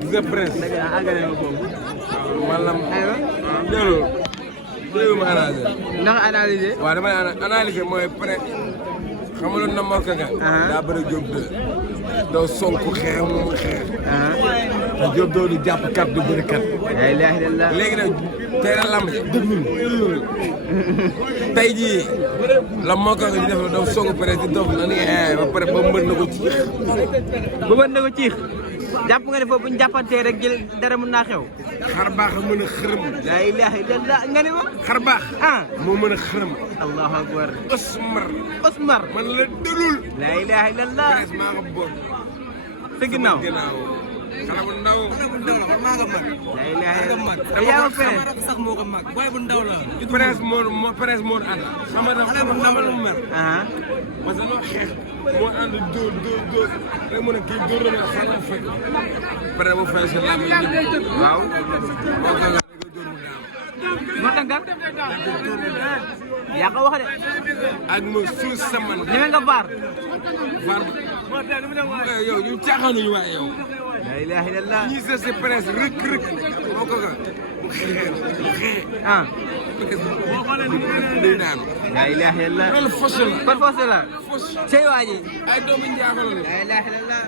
gis nga presse. dëgg la àggale ma foofu. maanaam. aywa. déglu ma analyser. ndax analyser. waaw damay analyser mooy presse. xam nga loolu na Mor Kang Kang. daa bëri Diop 2. doo sonk xeex moom xeex. te Diop 2 du jàpp kat du bëri kat. la ilaha illallah. léegi nag tey la lamb déglu tey jii la Mor Kang Kang di def la doo sonk presse di dof na ni ba pare ba mën na ko ciix. ba mën na ko ciix. jàpp nga ne foofu bu ñu jàppantee rek jël dara mun naa xew. xar baax a mën a xërëm. la ilaha illallah nga ne ma. xar baax. moo mën a xërëm. allahu akbar. Osmar. Osmar. man la déglu. la ilaha illallah. presse maa ko boot. sa ginnaaw. xale bu ndaw. xale bu ndaw la man maa ko mag. la ilaha illallah. dama yaa ma ko feneen. sama rakk sax moo ko mag booy bu ndaw la. presse moo ànd. xam nga xale bu ndaw la mu mer. parce que loo xeex moo ànd dóor rek mu ne kii dóor la xel bu fekk. pare bu fay sa lamb yi waaw. moo ko nga dóor mu daaw. Mor Kang Kang. yaa ko wax de. ak ma suus sa man. ñeme nga baar. baar ba yow ñu caaxaanuñu waaye yow. la ilaha illallah. ñii sa si presse rëkk moo ko nga mu xeexee mu xeex. parce que day daanu. la ilaha illallah. loolu fos la. par force la. fos sey waa ji. ay doomu njaago la. la ilaha illallah.